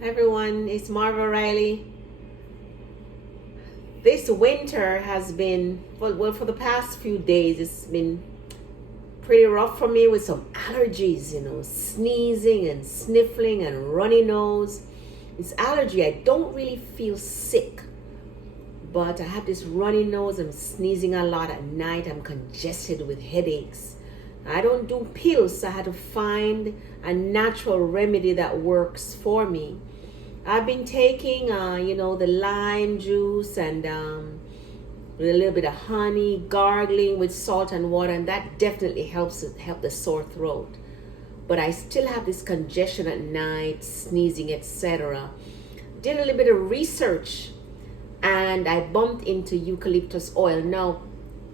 Hi everyone, it's Marva Riley. This winter has been, well, for the past few days, it's been pretty rough for me with some allergies, sneezing and sniffling and runny nose. It's allergy. I don't really feel sick, but I have this runny nose. I'm sneezing a lot at night. I'm congested with headaches. I don't do pills, so I had to find a natural remedy that works for me. I've been taking, the lime juice and with a little bit of honey, gargling with salt and water, and that definitely help the sore throat. But I still have this congestion at night, sneezing, etc. Did a little bit of research, and I bumped into eucalyptus oil. Now,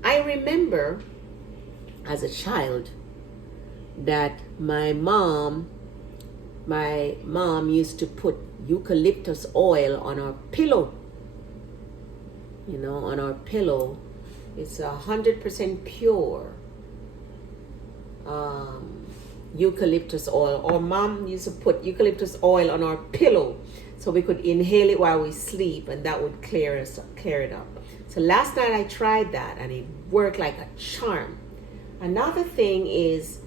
I remember as a child that my mom used to put eucalyptus oil on our pillow. On our pillow. It's 100% pure eucalyptus oil. Our mom used to put eucalyptus oil on our pillow so we could inhale it while we sleep, and that would clear it up. So last night I tried that and it worked like a charm. Another thing is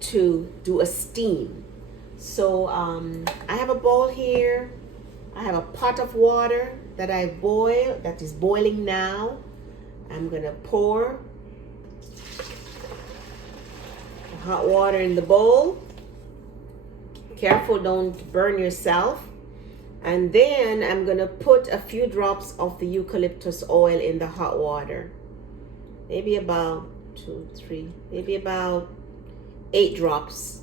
to do a steam. So I have a bowl here. I have a pot of water that is boiling now. I'm gonna pour hot water in the bowl. Careful, don't burn yourself. And then I'm gonna put a few drops of the eucalyptus oil in the hot water. Maybe about 8 drops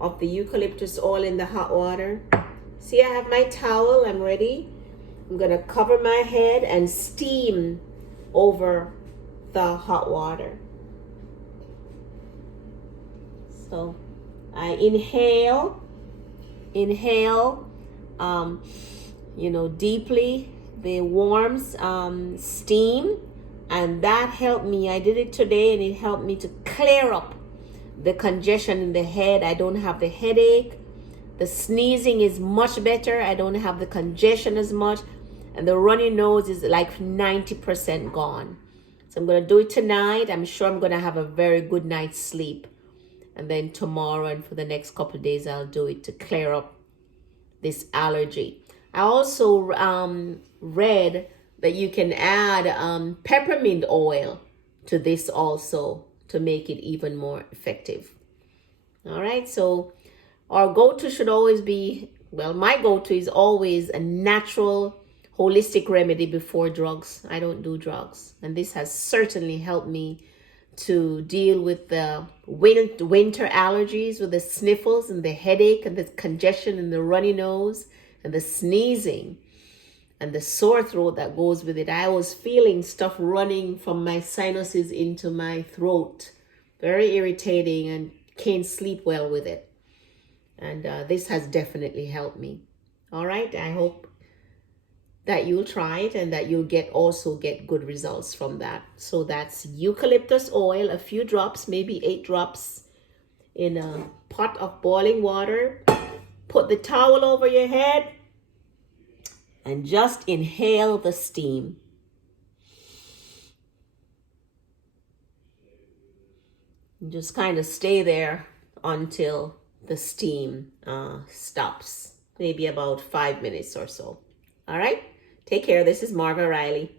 of the eucalyptus oil in the hot water. See, I have my towel. I'm ready. I'm gonna cover my head and steam over the hot water. So I inhale, deeply the warm steam, and that helped me. I did it today, and it helped me to clear up the congestion in the head. I don't have the headache. The sneezing is much better. I don't have the congestion as much. And the runny nose is like 90% gone. So I'm going to do it tonight. I'm sure I'm going to have a very good night's sleep. And then tomorrow and for the next couple of days, I'll do it to clear up this allergy. I also read that you can add peppermint oil to this also to make it even more effective. All right, so our go-to should always be, my go-to is always a natural, holistic remedy before drugs. I don't do drugs. And this has certainly helped me to deal with the winter allergies, with the sniffles and the headache and the congestion and the runny nose and the sneezing and the sore throat that goes with it. I was feeling stuff running from my sinuses into my throat. Very irritating, and can't sleep well with it. And this has definitely helped me. All right, I hope that you'll try it and that you'll get good results from that. So that's eucalyptus oil, a few drops, maybe 8 drops in a pot of boiling water. Put the towel over your head and just inhale the steam. Just kind of stay there until the steam stops, maybe about 5 minutes or so. All right, take care. This is Marva Riley.